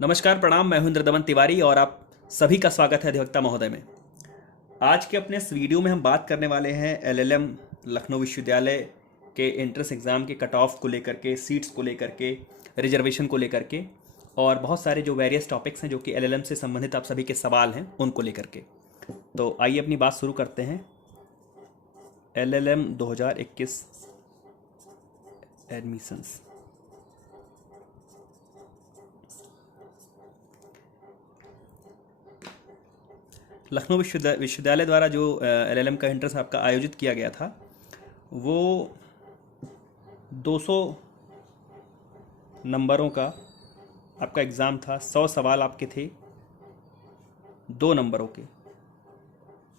नमस्कार, प्रणाम। मैं हूं इंद्रदमन तिवारी और आप सभी का स्वागत है अधिवक्ता महोदय में। आज के अपने इस वीडियो में हम बात करने वाले हैं एलएलएम लखनऊ विश्वविद्यालय के एंट्रेंस एग्ज़ाम के कट ऑफ को लेकर के, सीट्स को लेकर के, रिजर्वेशन को लेकर के और बहुत सारे जो वेरियस टॉपिक्स हैं जो कि एलएलएम से संबंधित आप सभी के सवाल हैं उनको लेकर के। तो आइए अपनी बात शुरू करते हैं। LLM 2021 admissions. लखनऊ विश्वविद्यालय द्वारा जो एलएलएम का एंट्रेंस आपका आयोजित किया गया था वो 200 नंबरों का आपका एग्ज़ाम था। 100 सवाल आपके थे 2 नंबरों के,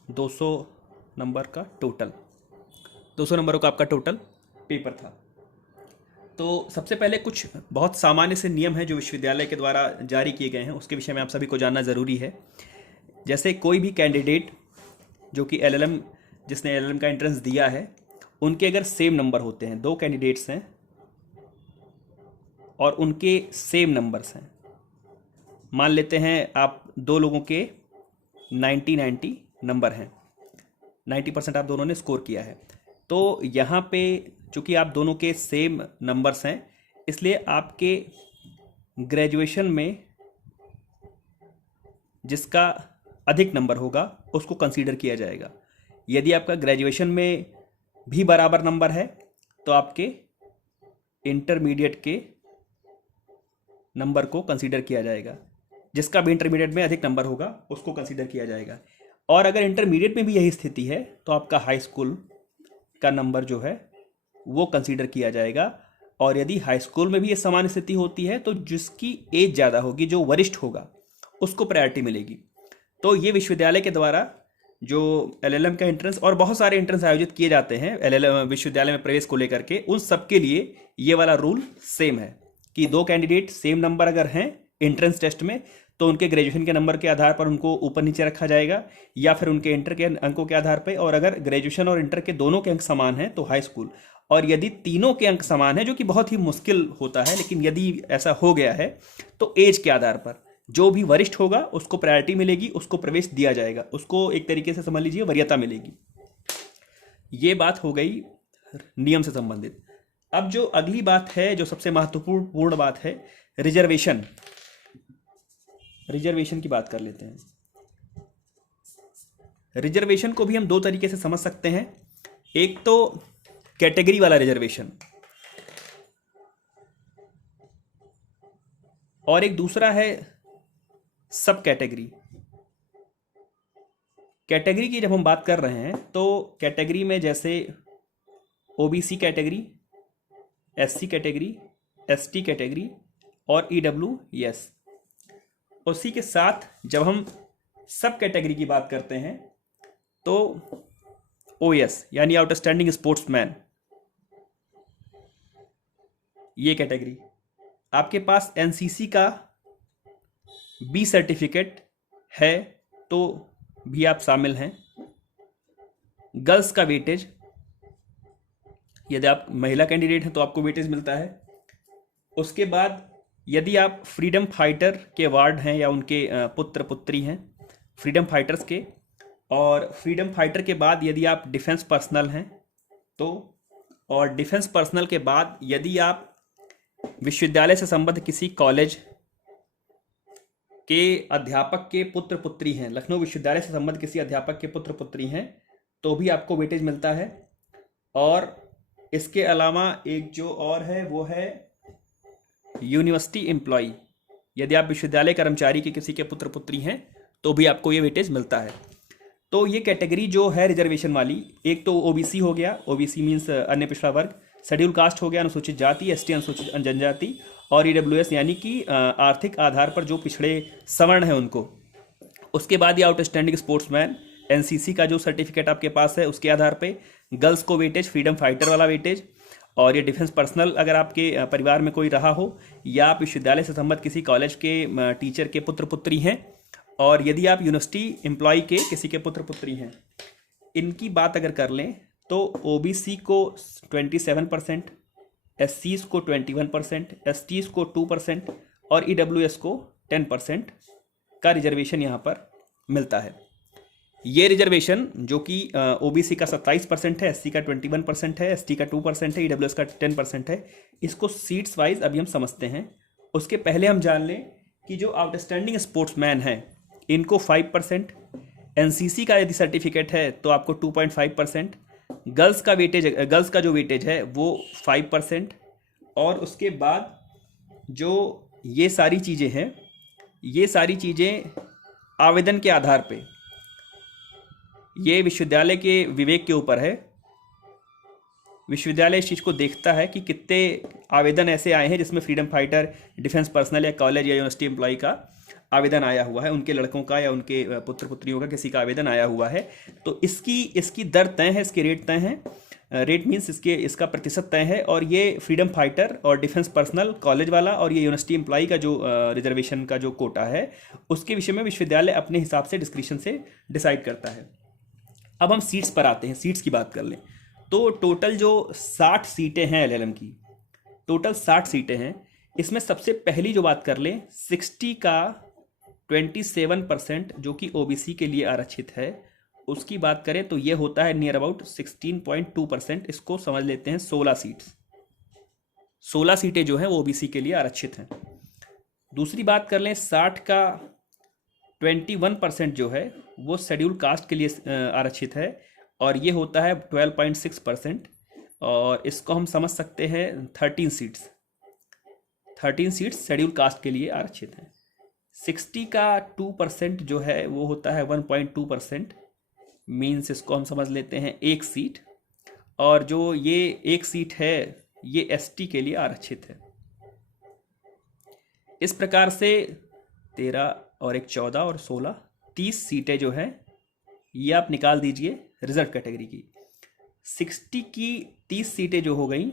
200 नंबर का टोटल, 200 नंबरों का आपका टोटल पेपर था। तो सबसे पहले कुछ बहुत सामान्य से नियम हैं जो विश्वविद्यालय के द्वारा जारी किए गए हैं, उसके विषय में आप सभी को जानना ज़रूरी है। जैसे कोई भी कैंडिडेट जो कि एलएलएम जिसने एलएलएम का एंट्रेंस दिया है, उनके अगर सेम नंबर होते हैं, 2 कैंडिडेट्स हैं और उनके सेम नंबर्स हैं, मान लेते हैं आप 2 लोगों के 90 नंबर हैं, 90% आप दोनों ने स्कोर किया है, तो यहाँ पे चूँकि आप दोनों के सेम नंबर्स हैं इसलिए आपके ग्रेजुएशन में जिसका अधिक नंबर होगा उसको कंसीडर किया जाएगा। यदि आपका ग्रेजुएशन में भी बराबर नंबर है तो आपके इंटरमीडिएट के नंबर को कंसीडर किया जाएगा। जिसका भी इंटरमीडिएट में अधिक नंबर होगा उसको कंसीडर किया जाएगा। और अगर इंटरमीडिएट में भी यही स्थिति है तो आपका हाई स्कूल का नंबर जो है वो कंसीडर किया जाएगा। और यदि हाई स्कूल में भी ये समान स्थिति होती है तो जिसकी एज ज़्यादा होगी, जो वरिष्ठ होगा, उसको प्रायोरिटी मिलेगी। तो ये विश्वविद्यालय के द्वारा जो एलएलएम का एंट्रेंस और बहुत सारे एंट्रेंस आयोजित किए जाते हैं एलएलएम विश्वविद्यालय में प्रवेश को लेकर के, उन सब के लिए ये वाला रूल सेम है कि 2 कैंडिडेट सेम नंबर अगर हैं एंट्रेंस टेस्ट में तो उनके ग्रेजुएशन के नंबर के आधार पर उनको ऊपर नीचे रखा जाएगा या फिर उनके इंटर के अंकों के आधार पर। और अगर ग्रेजुएशन और इंटर के दोनों के अंक समान हैं तो हाई स्कूल। और यदि तीनों के अंक समान हैं, जो कि बहुत ही मुश्किल होता है, लेकिन यदि ऐसा हो गया है तो एज के आधार पर जो भी वरिष्ठ होगा उसको प्रायोरिटी मिलेगी, उसको प्रवेश दिया जाएगा, उसको एक तरीके से समझ लीजिए वरीयता मिलेगी। ये बात हो गई नियम से संबंधित। अब जो अगली बात है, जो सबसे महत्वपूर्ण बात है, रिजर्वेशन। रिजर्वेशन की बात कर लेते हैं। रिजर्वेशन को भी हम 2 तरीके से समझ सकते हैं। एक तो कैटेगरी वाला रिजर्वेशन और एक दूसरा है सब कैटेगरी। कैटेगरी की जब हम बात कर रहे हैं तो कैटेगरी में जैसे OBC category, SC category, ST category और ईडब्ल्यूएस। उसी के साथ जब हम सब कैटेगरी की बात करते हैं तो ओएस यानी आउटस्टैंडिंग स्पोर्ट्समैन, ये कैटेगरी। आपके पास एनसीसी का बी सर्टिफिकेट है तो भी आप शामिल हैं। गर्ल्स का वेटेज, यदि आप महिला कैंडिडेट हैं तो आपको वेटेज मिलता है। उसके बाद यदि आप फ्रीडम फाइटर के वार्ड हैं या उनके पुत्र पुत्री हैं फ्रीडम फाइटर्स के, और फ्रीडम फाइटर के बाद यदि आप डिफेंस पर्सनल हैं तो, और डिफेंस पर्सनल के बाद यदि आप विश्वविद्यालय से संबद्ध किसी कॉलेज के अध्यापक के पुत्र पुत्री हैं, लखनऊ विश्वविद्यालय से संबद्ध किसी अध्यापक के पुत्र पुत्री हैं, तो भी आपको वेटेज मिलता है। और इसके अलावा एक जो और है वो है यूनिवर्सिटी एम्प्लॉय। यदि आप विश्वविद्यालय कर्मचारी के किसी के पुत्र पुत्री हैं तो भी आपको ये वेटेज मिलता है। तो ये कैटेगरी जो है रिजर्वेशन वाली, एक तो ओबीसी हो गया, ओबीसी मीन्स अन्य पिछड़ा वर्ग, शेड्यूल कास्ट हो गया अनुसूचित जाति, एसटी अनुसूचित जनजाति, और ईडब्ल्यूएस यानी कि आर्थिक आधार पर जो पिछड़े सवर्ण हैं उनको। उसके बाद ये आउटस्टैंडिंग स्पोर्ट्समैन, एनसीसी का जो सर्टिफिकेट आपके पास है उसके आधार पे, गर्ल्स को वेटेज, फ्रीडम फाइटर वाला वेटेज, और ये डिफेंस पर्सनल अगर आपके परिवार में कोई रहा हो, या आप विश्वविद्यालय से संबद्ध किसी कॉलेज के टीचर के पुत्र पुत्री हैं, और यदि आप यूनिवर्सिटी एम्प्लॉय के किसी के पुत्र पुत्री हैं। इनकी बात अगर कर लें तो ओबीसी को 27%, एससीज को 21%, एसटीज को 2% और ईडब्ल्यूएस को 10% का रिजर्वेशन यहाँ पर मिलता है। ये रिजर्वेशन जो कि ओबीसी का 27% है, एससी का 21% है, एसटी का 2% है, ईडब्ल्यूएस का 10% है। इसको सीट्स वाइज अभी हम समझते हैं। उसके पहले हम जान लें कि जो आउटस्टैंडिंग स्पोर्ट्समैन हैं इनको 5%, एनसीसी का यदि सर्टिफिकेट है तो आपको 2.5%, गर्ल्स का जो वेटेज है वो 5%, और उसके बाद जो ये सारी चीज़ें हैं, ये सारी चीज़ें आवेदन के आधार पे, ये विश्वविद्यालय के विवेक के ऊपर है। विश्वविद्यालय इस चीज़ को देखता है कि कितने आवेदन ऐसे आए हैं जिसमें फ्रीडम फाइटर, डिफेंस पर्सनल या कॉलेज या यूनिवर्सिटी एम्प्लॉय का आवेदन आया हुआ है, उनके लड़कों का या उनके पुत्र पुत्रियों का किसी का आवेदन आया हुआ है। तो इसकी दर तय है, इसके रेट तय हैं। रेट मीन्स इसका प्रतिशत तय है। और ये फ्रीडम फाइटर और डिफेंस पर्सनल, कॉलेज वाला और ये यूनिवर्सिटी एम्प्लॉय का जो रिजर्वेशन का जो कोटा है, उसके विषय में विश्वविद्यालय अपने हिसाब से डिस्क्रिप्शन से डिसाइड करता है। अब हम सीट्स पर आते हैं, सीट्स की बात कर लें तो टोटल जो 60 सीटें हैं एलएलएम की, टोटल 60 सीटें हैं। इसमें सबसे पहली जो बात कर लें, 60 का 27% जो कि ओबीसी के लिए आरक्षित है, उसकी बात करें तो ये होता है नियर अबाउट 16.2%। इसको समझ लेते हैं 16 सीट्स। 16 सीटें जो हैं वो ओबीसी के लिए आरक्षित हैं। दूसरी बात कर लें, 60 का 21% जो है वो शेड्यूल कास्ट के लिए आरक्षित है, और ये होता है 12.6%। और इसको हम समझ सकते हैं 13 सीट्स शेड्यूल कास्ट के लिए आरक्षित हैं। 60 का 2% जो है वो होता है 1.2%, मीन्स इसको हम समझ लेते हैं 1 सीट। और जो ये 1 सीट है ये एसटी के लिए आरक्षित है। इस प्रकार से 13 और 1 14 और 16 30 सीटें जो हैं ये आप निकाल दीजिए रिजर्व कैटेगरी की। 60 की 30 सीटें जो हो गई,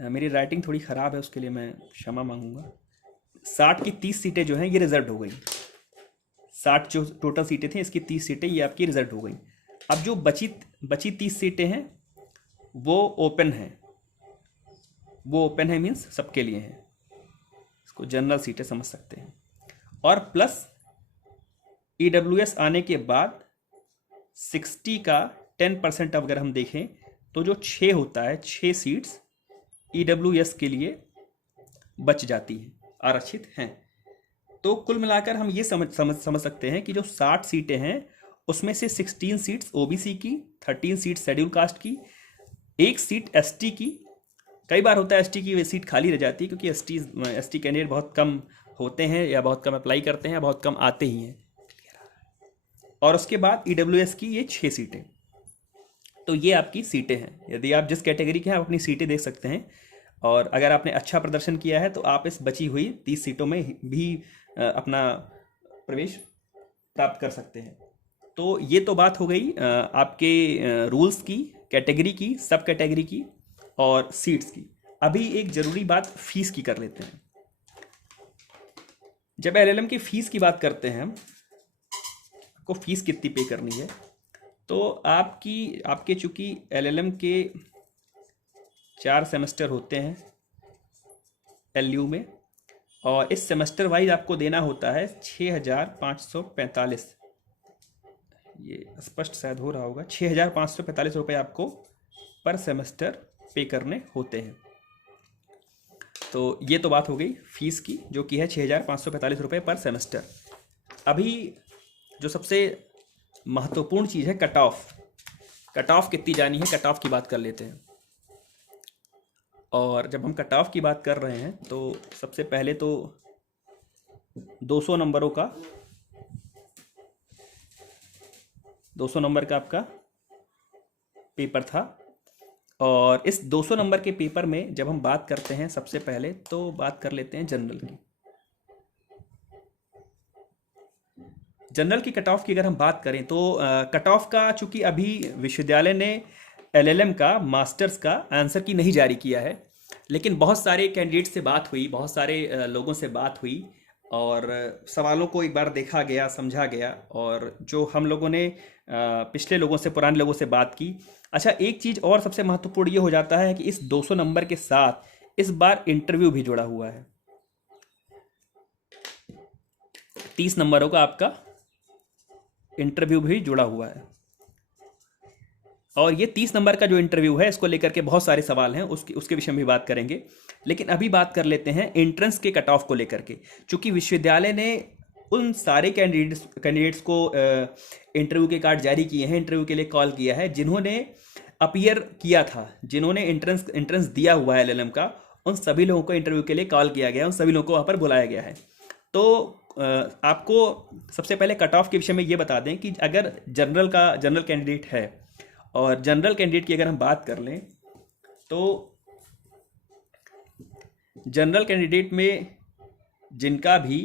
मेरी राइटिंग थोड़ी ख़राब है उसके लिए मैं क्षमा मांगूंगा। 60 की 30 सीटें जो हैं ये रिजर्व हो गई। 60 जो टोटल सीटें थी, इसकी 30 सीटें ये आपकी रिजर्व हो गई। अब जो बची 30 सीटें हैं वो ओपन है, मीन्स सबके लिए हैं। इसको जनरल सीटें समझ सकते हैं। और प्लस ईडब्ल्यूएस आने के बाद 60 का 10% अगर हम देखें तो जो 6 होता है, 6 सीट्स ईडब्ल्यूएस के लिए बच जाती हैं, आरक्षित हैं। तो कुल मिलाकर हम ये समझ सकते हैं कि जो 60 सीटें हैं उसमें से 16 सीट्स ओबीसी की, 13 सीट्स शेड्यूल कास्ट की, 1 सीट एसटी की। कई बार होता है एसटी की वे सीट खाली रह जाती है क्योंकि एसटी कैंडिडेट बहुत कम होते हैं या बहुत कम अप्लाई करते हैं, बहुत कम आते ही हैं। और उसके बाद ईडब्ल्यूएस की ये 6 सीटें। तो ये आपकी सीटें हैं। यदि आप जिस कैटेगरी के हैं आप अपनी सीटें देख सकते हैं, और अगर आपने अच्छा प्रदर्शन किया है तो आप इस बची हुई 30 सीटों में भी अपना प्रवेश प्राप्त कर सकते हैं। तो ये तो बात हो गई आपके रूल्स की, कैटेगरी की, सब कैटेगरी की और सीट्स की। अभी एक ज़रूरी बात फीस की कर लेते हैं। जब एलएलएम की फ़ीस की बात करते हैं, आपको फ़ीस कितनी पे करनी है, तो आपके चूँकि एलएलएम के 4 सेमेस्टर होते हैं एलयू में, और इस सेमेस्टर वाइज आपको देना होता है 6,545। ये स्पष्ट शायद हो रहा होगा, 6,545 रुपये आपको पर सेमेस्टर पे करने होते हैं। तो ये तो बात हो गई फीस की, जो कि है 6,545 रुपये पर सेमेस्टर। अभी जो सबसे महत्वपूर्ण चीज़ है कट ऑफ कितनी जानी है, कट ऑफ की बात कर लेते हैं। और जब हम कट ऑफ की बात कर रहे हैं तो सबसे पहले तो 200 नंबरों का 200 नंबर का आपका पेपर था। और इस 200 नंबर के पेपर में जब हम बात करते हैं, सबसे पहले तो बात कर लेते हैं जनरल की। जनरल की कट ऑफ की अगर हम बात करें तो कट ऑफ का चूंकि अभी विश्वविद्यालय ने एलएलएम का मास्टर्स का आंसर की नहीं जारी किया है, लेकिन बहुत सारे कैंडिडेट से बात हुई, बहुत सारे लोगों से बात हुई और सवालों को एक बार देखा गया, समझा गया। और जो हम लोगों ने पिछले लोगों से, पुराने लोगों से बात की। अच्छा, एक चीज़ और सबसे महत्वपूर्ण ये हो जाता है कि इस 200 नंबर के साथ इस बार इंटरव्यू भी जुड़ा हुआ है। 30 नंबरों का आपका इंटरव्यू भी जुड़ा हुआ है। और ये 30 नंबर का जो इंटरव्यू है, इसको लेकर के बहुत सारे सवाल हैं, उसके विषय में भी बात करेंगे। लेकिन अभी बात कर लेते हैं एंट्रेंस के कट ऑफ को लेकर के। चूंकि विश्वविद्यालय ने उन सारे कैंडिडेट्स को इंटरव्यू के कार्ड जारी किए हैं, इंटरव्यू के लिए कॉल किया है, जिन्होंने अपीयर किया था, जिन्होंने एंट्रेंस दिया हुआ है एलएलएम का, उन सभी लोगों को इंटरव्यू के लिए कॉल किया गया है, उन सभी लोगों को वहाँ पर बुलाया गया है। तो आपको सबसे पहले कट ऑफ के विषय में ये बता दें कि अगर जनरल कैंडिडेट है, और जनरल कैंडिडेट की अगर हम बात कर लें तो जनरल कैंडिडेट में जिनका भी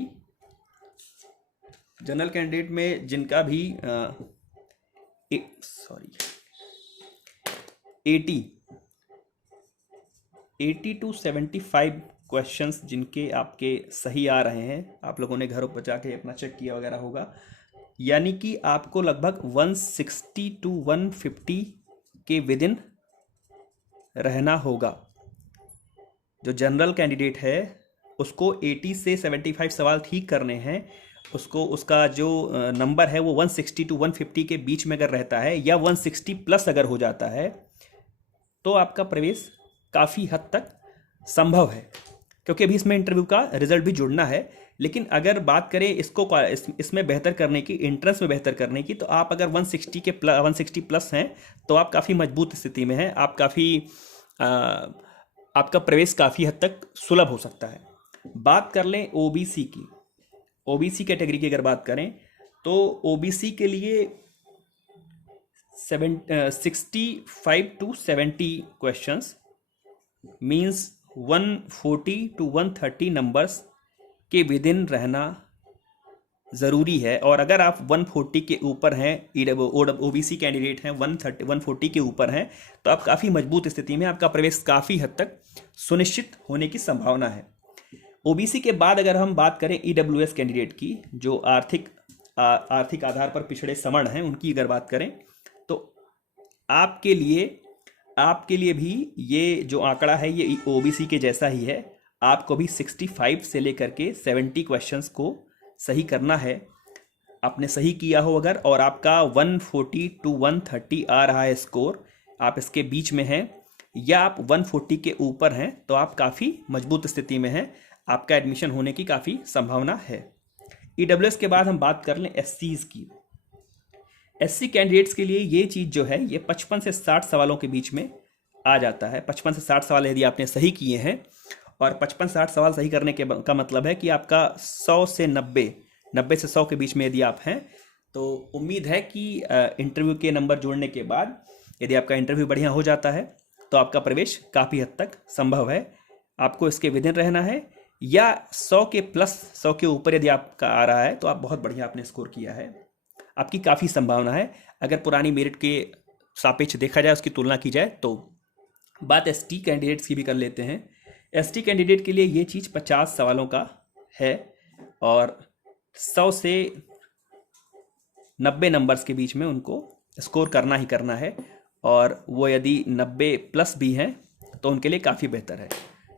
80 to 75 क्वेश्चंस जिनके आपके सही आ रहे हैं, आप लोगों ने घरों पर जाके अपना चेक किया वगैरह होगा, यानी कि आपको लगभग 160 to 150 के विद इन रहना होगा। जो जनरल कैंडिडेट है उसको 80 से 75 सवाल ठीक करने हैं, उसका जो नंबर है वो 160 to 150 के बीच में अगर रहता है, या 160 प्लस अगर हो जाता है, तो आपका प्रवेश काफ़ी हद तक संभव है, क्योंकि अभी इसमें इंटरव्यू का रिजल्ट भी जुड़ना है। लेकिन अगर बात करें इसमें बेहतर करने की, एंट्रेंस में बेहतर करने की, तो आप अगर 160 प्लस हैं तो आप काफ़ी मजबूत स्थिति में हैं, आपका प्रवेश काफ़ी हद तक सुलभ हो सकता है। बात कर लें ओबीसी की, ओबीसी कैटेगरी की अगर बात करें तो ओबीसी के लिए 65 to 70 questions means 140 to 130 numbers के विद इन रहना ज़रूरी है। और अगर आप 140 के ऊपर हैं, ओबीसी कैंडिडेट हैं, 140 के ऊपर हैं, तो आप काफ़ी मजबूत स्थिति में, आपका प्रवेश काफ़ी हद तक सुनिश्चित होने की संभावना है। ओबीसी के बाद अगर हम बात करें ईडब्ल्यूएस कैंडिडेट की, जो आर्थिक आधार पर पिछड़े सवर्ण हैं, उनकी अगर बात करें तो आपके लिए भी ये जो आंकड़ा है ये ओबीसी के जैसा ही है। आपको भी 65 से लेकर के 70 क्वेश्चंस को सही करना है। आपने सही किया हो अगर, और आपका 140 to 130 आ रहा है स्कोर, आप इसके बीच में हैं, या आप 140 के ऊपर हैं, तो आप काफ़ी मजबूत स्थिति में हैं, आपका एडमिशन होने की काफ़ी संभावना है। ईडब्ल्यूएस के बाद हम बात कर लें एससीज की। एससी कैंडिडेट्स के लिए ये चीज़ जो है, ये 55 से 60 सवालों के बीच में आ जाता है। 55 से 60 सवाल यदि आपने सही किए हैं, और 55-60 सवाल सही करने का मतलब है कि आपका 100 से 90 से 100 के बीच में यदि आप हैं, तो उम्मीद है कि इंटरव्यू के नंबर जोड़ने के बाद यदि आपका इंटरव्यू बढ़िया हो जाता है तो आपका प्रवेश काफ़ी हद तक संभव है। आपको इसके विद इन रहना है, या 100 के प्लस 100 के ऊपर यदि आपका आ रहा है तो आप बहुत बढ़िया आपने स्कोर किया है, आपकी काफ़ी संभावना है अगर पुरानी मेरिट के सापेक्ष देखा जाए, उसकी तुलना की जाए तो। बात एसटी कैंडिडेट्स की भी कर लेते हैं। एसटी कैंडिडेट के लिए ये चीज़ 50 सवालों का है, और 100 से 90 नंबर्स के बीच में उनको स्कोर करना ही करना है, और वो यदि 90 प्लस भी हैं तो उनके लिए काफ़ी बेहतर है।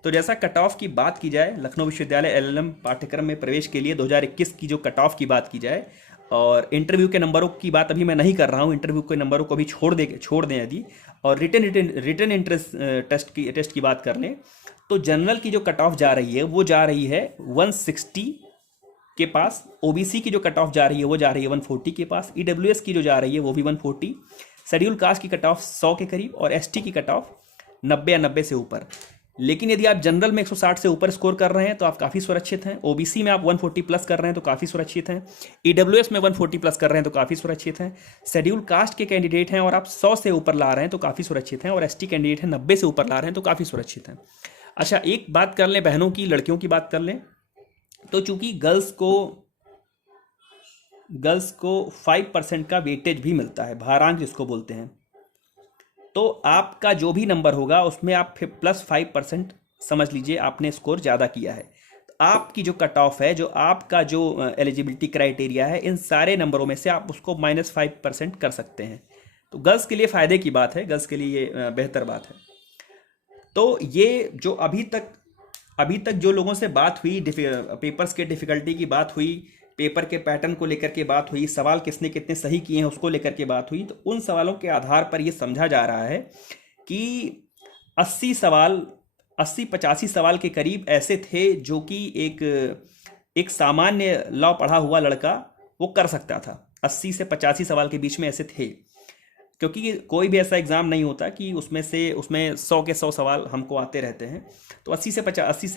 तो जैसा कट ऑफ की बात की जाए, लखनऊ विश्वविद्यालय एलएलएम पाठ्यक्रम में प्रवेश के लिए 2021 की जो कट ऑफ की बात की जाए, और इंटरव्यू के नंबरों की बात अभी मैं नहीं कर रहा हूँ, इंटरव्यू के नंबरों को भी छोड़ दें यदि, और रिटन इंट्रेंस टेस्ट की बात कर लें, तो जनरल की जो कट ऑफ जा रही है वो जा रही है 160 के पास, ओबीसी की जो कट ऑफ जा रही है वो जा रही है 140 के पास, ईडब्ल्यूएस की जो जा रही है वो भी 140, शेड्यूल कास्ट की कट ऑफ 100 के करीब, और एसटी की कट ऑफ 90 या 90 से ऊपर। लेकिन यदि आप जनरल में 160 से ऊपर स्कोर कर रहे हैं तो आप काफ़ी सुरक्षित हैं, ओबीसी में आप 140 प्लस कर रहे हैं तो काफ़ी सुरक्षित हैं, ईडब्ल्यूएस में 140 प्लस कर रहे हैं तो काफ़ी सुरक्षित हैं, शेड्यूल कास्ट के कैंडिडेट हैं और आप 100 से ऊपर ला रहे हैं तो काफ़ी सुरक्षित हैं, और एसटी कैंडिडेट हैं 90 से ऊपर ला रहे हैं तो काफ़ी सुरक्षित हैं। अच्छा, एक बात कर लें बहनों की, लड़कियों की बात कर लें, तो चूंकि गर्ल्स को 5% का वेटेज भी मिलता है, भारांक जिसको बोलते हैं, तो आपका जो भी नंबर होगा उसमें आप प्लस 5% समझ लीजिए आपने स्कोर ज़्यादा किया है, तो आपकी जो कट ऑफ है, जो आपका जो एलिजिबिलिटी क्राइटेरिया है, इन सारे नंबरों में से आप उसको -5% कर सकते हैं। तो गर्ल्स के लिए फ़ायदे की बात है, गर्ल्स के लिए ये बेहतर बात है। तो ये जो अभी तक जो लोगों से बात हुई, पेपर्स के डिफ़िकल्टी की बात हुई, पेपर के पैटर्न को लेकर के बात हुई, सवाल किसने कितने सही किए हैं उसको लेकर के बात हुई, तो उन सवालों के आधार पर ये समझा जा रहा है कि 80 सवाल 80-85 सवाल के करीब ऐसे थे जो कि एक सामान्य लॉ पढ़ा हुआ लड़का वो कर सकता था। 80 से 85 सवाल के बीच में ऐसे थे, क्योंकि कोई भी ऐसा एग्ज़ाम नहीं होता कि उसमें 100 के 100 सवाल हमको आते रहते हैं। तो 80 से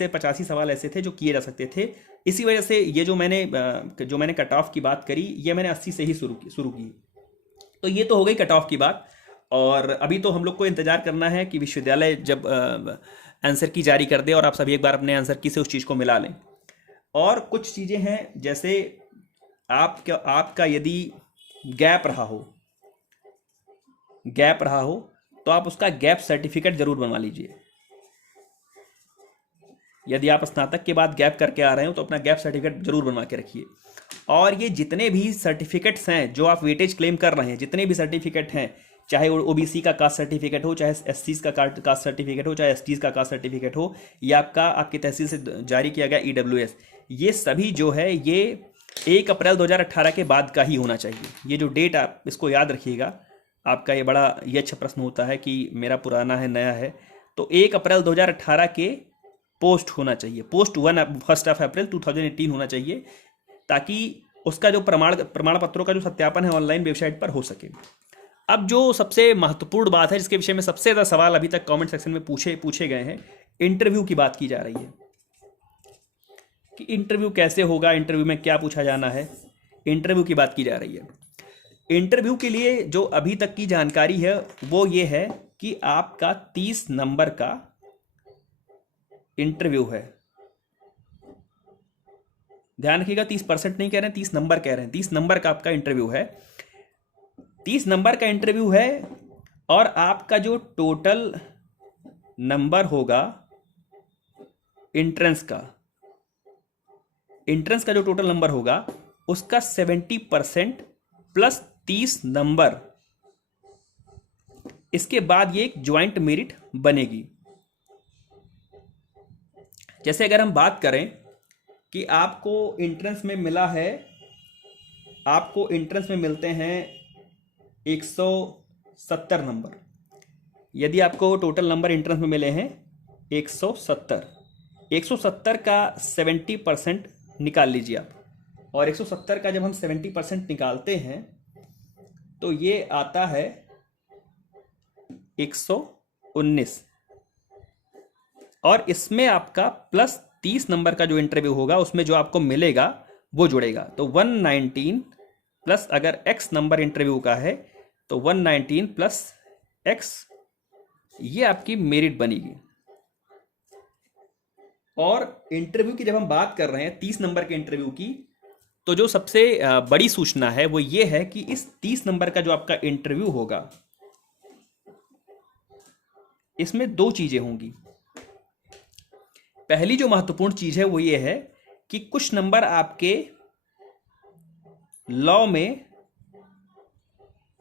85 सवाल ऐसे थे जो किए जा सकते थे। इसी वजह से ये जो मैंने कट ऑफ की बात करी, ये मैंने 80 से ही शुरू की। तो ये तो हो गई कट ऑफ की बात। और अभी तो हम लोग को इंतज़ार करना है कि विश्वविद्यालय जब आंसर की जारी कर दे और आप सभी एक बार अपने आंसर की से उस चीज़ को मिला लें। और कुछ चीज़ें हैं, जैसे आपका यदि गैप रहा हो तो आप उसका गैप सर्टिफिकेट जरूर बनवा लीजिए। यदि आप स्नातक के बाद गैप करके आ रहे हो तो अपना गैप सर्टिफिकेट जरूर बनवा के रखिए। और ये जितने भी सर्टिफिकेट्स हैं जो आप वेटेज क्लेम कर रहे हैं, जितने भी सर्टिफिकेट हैं, चाहे ओबीसी का कास्ट सर्टिफिकेट हो, चाहे एससीज का कास्ट सर्टिफिकेट हो, चाहे एसटीज का कास्ट सर्टिफिकेट हो, या आपकी तहसील से जारी किया गया ईडब्ल्यूएस, ये सभी जो है ये 1 अप्रैल 2018 के बाद का ही होना चाहिए। ये जो डेट, आप इसको याद रखिएगा। आपका ये बड़ा अच्छा प्रश्न होता है कि मेरा पुराना है नया है, तो 1 अप्रैल 2018 के पोस्ट होना चाहिए, पोस्ट 1 अप्रैल 2018 होना चाहिए, ताकि उसका जो प्रमाण पत्रों का जो सत्यापन है ऑनलाइन वेबसाइट पर हो सके। अब जो सबसे महत्वपूर्ण बात है, जिसके विषय में सबसे ज़्यादा सवाल अभी तक कमेंट सेक्शन में पूछे गए हैं, इंटरव्यू की बात की जा रही है कि इंटरव्यू कैसे होगा, इंटरव्यू में क्या पूछा जाना है, इंटरव्यू की बात की जा रही है। इंटरव्यू के लिए जो अभी तक की जानकारी है वो ये है कि आपका 30 नंबर का इंटरव्यू है। ध्यान रखिएगा, 30% नहीं कह रहे हैं, 30 नंबर कह रहे हैं। 30 नंबर का आपका इंटरव्यू है, 30 नंबर का इंटरव्यू है। और आपका जो टोटल नंबर होगा एंट्रेंस का जो टोटल नंबर होगा उसका 70% प्लस 30 नंबर, इसके बाद ये एक ज्वाइंट मेरिट बनेगी। जैसे अगर हम बात करें कि आपको एंट्रेंस में मिला है, आपको एंट्रेंस में मिलते हैं 170 नंबर। यदि आपको टोटल नंबर एंट्रेंस में मिले हैं 170 का 70% निकाल लीजिए आप। और 170 का जब हम 70% निकालते हैं तो ये आता है 119। और इसमें आपका प्लस 30 नंबर का जो इंटरव्यू होगा उसमें जो आपको मिलेगा वो जुड़ेगा। तो 119 प्लस, अगर x नंबर इंटरव्यू का है तो 119 प्लस x, ये आपकी मेरिट बनेगी। और इंटरव्यू की जब हम बात कर रहे हैं 30 नंबर के इंटरव्यू की, तो जो सबसे बड़ी सूचना है वो ये है कि इस 30 नंबर का जो आपका इंटरव्यू होगा इसमें 2 चीजें होंगी। पहली जो महत्वपूर्ण चीज है वो ये है कि कुछ नंबर आपके लॉ में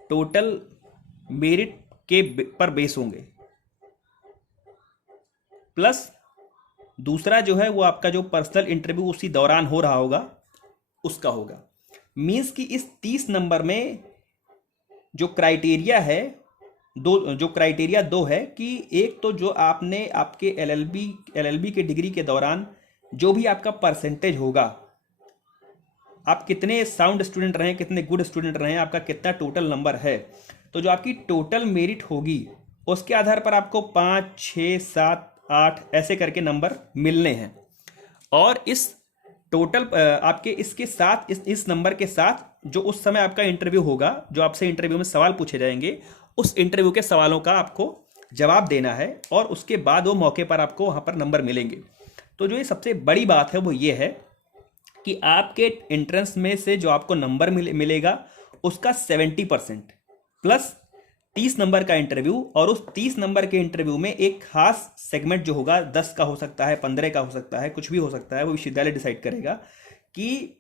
टोटल मेरिट के पर बेस होंगे, प्लस दूसरा जो है वो आपका जो पर्सनल इंटरव्यू उसी दौरान हो रहा होगा उसका होगा। मींस कि इस 30 नंबर में जो क्राइटेरिया है, जो क्राइटेरिया दो है कि एक तो जो आपने आपके एलएलबी के डिग्री के दौरान जो भी आपका परसेंटेज होगा, आप कितने साउंड स्टूडेंट रहे, कितने गुड स्टूडेंट रहे, आपका कितना टोटल नंबर है, तो जो आपकी टोटल मेरिट होगी उसके आधार पर आपको 5, 6, 7, 8 ऐसे करके नंबर मिलने हैं। और इस टोटल आपके इसके साथ इस नंबर के साथ जो उस समय आपका इंटरव्यू होगा, जो आपसे इंटरव्यू में सवाल पूछे जाएंगे, उस इंटरव्यू के सवालों का आपको जवाब देना है और उसके बाद वो मौके पर आपको वहाँ पर नंबर मिलेंगे। तो जो ये सबसे बड़ी बात है वो ये है कि आपके एंट्रेंस में से जो आपको नंबर मिलेगा उसका 70% प्लस 30 नंबर का इंटरव्यू, और उस 30 नंबर के इंटरव्यू में एक खास सेगमेंट जो होगा 10 का हो सकता है, 15 का हो सकता है, कुछ भी हो सकता है, वो विश्वविद्यालय डिसाइड करेगा कि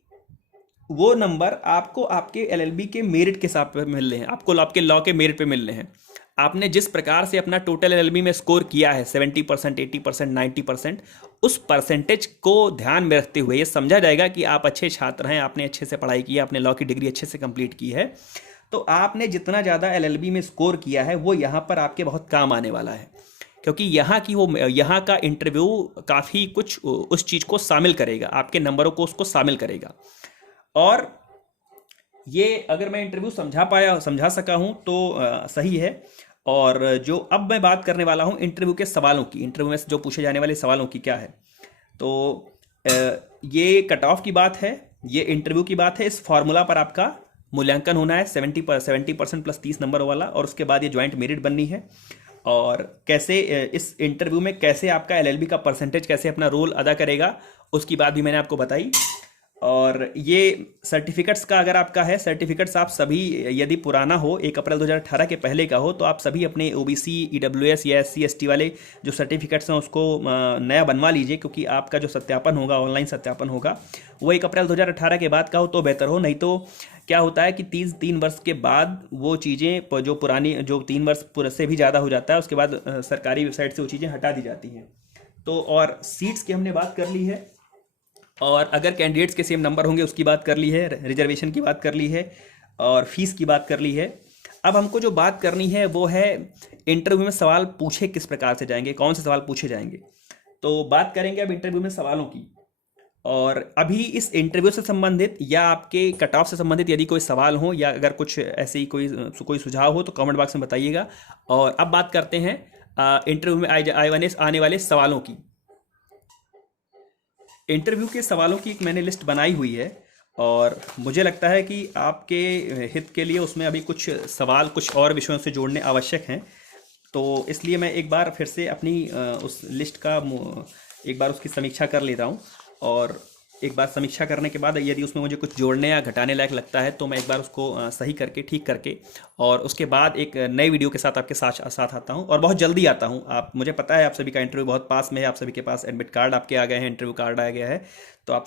वो नंबर आपको आपके एलएलबी के मेरिट के हिसाब पे मिल रहे हैं, आपको आपके लॉ के मेरिट पे मिल रहे हैं। आपने जिस प्रकार से अपना टोटल एलएलबी में स्कोर किया है 70%, 80%, 90%, उस परसेंटेज को ध्यान में रखते हुए ये समझा जाएगा कि आप अच्छे छात्र हैं, आपने अच्छे से पढ़ाई की है, आपने लॉ की डिग्री अच्छे से कंप्लीट की है। तो आपने जितना ज़्यादा एलएलबी में स्कोर किया है वो यहाँ पर आपके बहुत काम आने वाला है, क्योंकि यहाँ का इंटरव्यू काफ़ी कुछ उस चीज़ को शामिल करेगा, आपके नंबरों को उसको शामिल करेगा। और ये अगर मैं इंटरव्यू समझा सका हूँ तो सही है। और जो अब मैं बात करने वाला हूँ इंटरव्यू के सवालों की, इंटरव्यू में जो पूछे जाने वाले सवालों की क्या है, तो ये कट ऑफ की बात है, ये इंटरव्यू की बात है। इस फॉर्मूला पर आपका मूल्यांकन होना है 70% प्लस 30 नंबर वाला, और उसके बाद ये ज्वाइंट मेरिट बननी है। और कैसे इस इंटरव्यू में कैसे आपका एलएलबी का परसेंटेज कैसे अपना रोल अदा करेगा उसकी बात भी मैंने आपको बताई। और ये सर्टिफिकेट्स का अगर आपका है, सर्टिफिकेट्स आप सभी यदि पुराना हो 1 अप्रैल 2018 के पहले का हो तो आप सभी अपने ओबीसी, ईडब्ल्यूएस या एससी एसटी वाले जो सर्टिफिकेट्स हैं उसको नया बनवा लीजिए, क्योंकि आपका जो सत्यापन होगा, ऑनलाइन सत्यापन होगा, वो 1 अप्रैल 2018 के बाद का हो तो बेहतर हो। नहीं तो क्या होता है कि 3 वर्ष के बाद वो चीज़ें जो पुरानी, जो 3 वर्ष पूरे से भी ज़्यादा हो जाता है, उसके बाद सरकारी वेबसाइट से वो चीज़ें हटा दी जाती हैं। तो और सीट्स की हमने बात कर ली है, और अगर कैंडिडेट्स के सेम नंबर होंगे उसकी बात कर ली है, रिजर्वेशन की बात कर ली है, और फीस की बात कर ली है। अब हमको जो बात करनी है वो है इंटरव्यू में सवाल पूछे किस प्रकार से जाएंगे, कौन से सवाल पूछे जाएंगे। तो बात करेंगे अब इंटरव्यू में सवालों की। और अभी इस इंटरव्यू से संबंधित या आपके कट ऑफ से संबंधित यदि कोई सवाल हो या अगर कुछ ऐसे ही कोई सुझाव हो तो कमेंट बॉक्स में बताइएगा। और अब बात करते हैं इंटरव्यू में आने वाले सवालों की। इंटरव्यू के सवालों की एक मैंने लिस्ट बनाई हुई है, और मुझे लगता है कि आपके हित के लिए उसमें अभी कुछ सवाल कुछ और विषयों से जोड़ने आवश्यक हैं। तो इसलिए मैं एक बार फिर से अपनी उस लिस्ट का एक बार उसकी समीक्षा कर लेता हूँ, और एक बार समीक्षा करने के बाद यदि उसमें मुझे कुछ जोड़ने या घटाने लायक लगता है तो मैं एक बार उसको सही करके, ठीक करके, और उसके बाद एक नई वीडियो के साथ आपके साथ आता हूं, और बहुत जल्दी आता हूं। आप, मुझे पता है आप सभी का इंटरव्यू बहुत पास में है, आप सभी के पास एडमिट कार्ड आपके आ गए हैं, इंटरव्यू कार्ड आ गया है, तो आप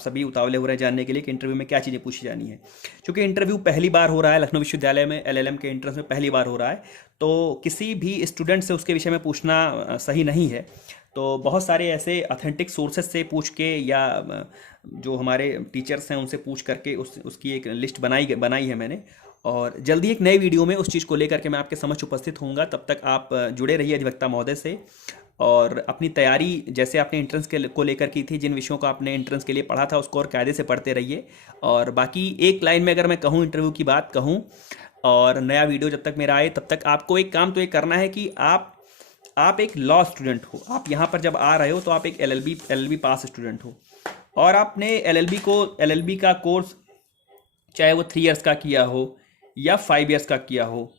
सभी उतावले हो रहे हैं जानने के लिए कि इंटरव्यू में क्या चीज़ें पूछी जानी है। क्योंकि इंटरव्यू पहली बार हो रहा है लखनऊ विश्वविद्यालय में, एलएलएम के एंट्रेंस में पहली बार हो रहा है, तो किसी भी स्टूडेंट से उसके विषय में पूछना सही नहीं है। तो बहुत सारे ऐसे ऑथेंटिक सोर्सेज से पूछ के या जो हमारे टीचर्स हैं उनसे पूछ करके उसकी एक लिस्ट बनाई है मैंने, और जल्दी एक नई वीडियो में उस चीज़ को लेकर के मैं आपके समक्ष उपस्थित होऊंगा। तब तक आप जुड़े रहिए अधिवक्ता महोदय से, और अपनी तैयारी जैसे आपने एंट्रेंस को लेकर की थी, जिन विषयों को आपने एंट्रेंस के लिए पढ़ा था उसको और कायदे से पढ़ते रहिए। और बाकी एक लाइन में अगर मैं कहूँ, इंटरव्यू की बात कहूँ, और नया वीडियो जब तक मेरा आए तब तक आपको एक काम तो ये करना है कि आप एक लॉ स्टूडेंट हो, आप यहाँ पर जब आ रहे हो तो आप एक एलएलबी पास स्टूडेंट हो, और आपने एलएलबी का कोर्स चाहे वो 3 इयर्स का किया हो या 5 इयर्स का किया हो,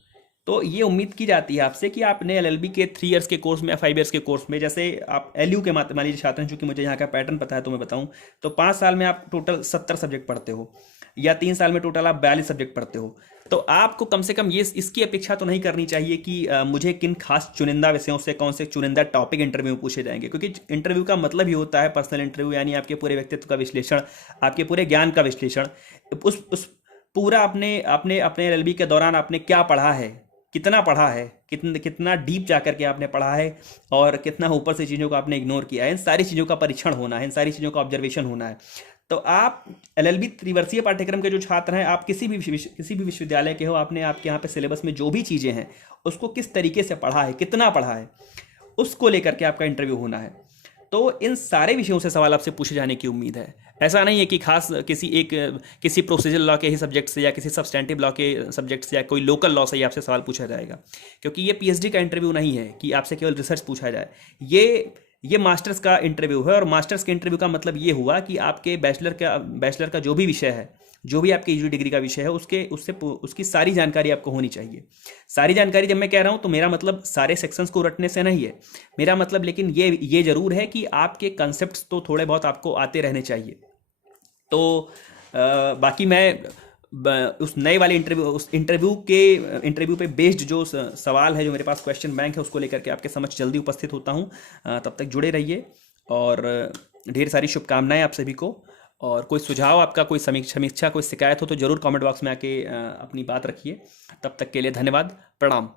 तो ये उम्मीद की जाती है आपसे कि आपने एलएलबी के 3 इयर्स के कोर्स में या 5 इयर्स के कोर्स में, जैसे आप एलयू के मान लीजिए छात्र हैं, चूंकि मुझे यहाँ का पैटर्न पता है तो मैं बताऊँ, तो 5 साल में आप टोटल 70 सब्जेक्ट पढ़ते हो, या 3 साल में टोटल आप 42 सब्जेक्ट पढ़ते हो। तो आपको कम से कम ये इसकी अपेक्षा तो नहीं करनी चाहिए कि मुझे किन खास चुनिंदा विषयों से कौन से चुनिंदा टॉपिक इंटरव्यू में पूछे जाएंगे, क्योंकि इंटरव्यू का मतलब ही होता है पर्सनल इंटरव्यू, यानी आपके पूरे व्यक्तित्व का विश्लेषण, आपके पूरे ज्ञान का विश्लेषण। उस पूरा अपने एलएलबी के दौरान आपने क्या पढ़ा है, कितना पढ़ा है, कितना डीप जा करके आपने पढ़ा है, और कितना ऊपर से चीज़ों को आपने इग्नोर किया है, इन सारी चीज़ों का परीक्षण होना है, इन सारी चीज़ों का ऑब्जर्वेशन होना है। तो आप एलएलबी त्रिवर्षीय पाठ्यक्रम के जो छात्र हैं, आप किसी भी विश्वविद्यालय के हो, आपने आपके यहाँ पे सिलेबस में जो भी चीज़ें हैं उसको किस तरीके से पढ़ा है, कितना पढ़ा है, उसको लेकर के आपका इंटरव्यू होना है। तो इन सारे विषयों से सवाल आपसे पूछे जाने की उम्मीद है। ऐसा नहीं है कि खास किसी प्रोसीजरल लॉ के ही सब्जेक्ट से या किसी सब्सटेंटिव लॉ के सब्जेक्ट से या कोई लोकल लॉ से ही आपसे सवाल पूछा जाएगा, क्योंकि ये पीएचडी का इंटरव्यू नहीं है कि आपसे केवल रिसर्च पूछा जाए। ये मास्टर्स का इंटरव्यू है, और मास्टर्स के इंटरव्यू का मतलब ये हुआ कि आपके बैचलर का जो भी विषय है, जो भी आपकी यूजी डिग्री का विषय है, उसकी सारी जानकारी आपको होनी चाहिए। सारी जानकारी जब मैं कह रहा हूँ तो मेरा मतलब सारे सेक्शंस को रटने से नहीं है, मेरा मतलब लेकिन ये जरूर है कि आपके कंसेप्ट तो थोड़े बहुत आपको आते रहने चाहिए। तो बाकी मैं उस नए वाले इंटरव्यू पे बेस्ड जो सवाल है, जो मेरे पास क्वेश्चन बैंक है, उसको लेकर के आपके समक्ष जल्दी उपस्थित होता हूँ। तब तक जुड़े रहिए, और ढेर सारी शुभकामनाएं आप सभी को। और कोई सुझाव आपका, कोई समीक्षा, कोई शिकायत हो तो जरूर कमेंट बॉक्स में आके अपनी बात रखिए। तब तक के लिए धन्यवाद, प्रणाम।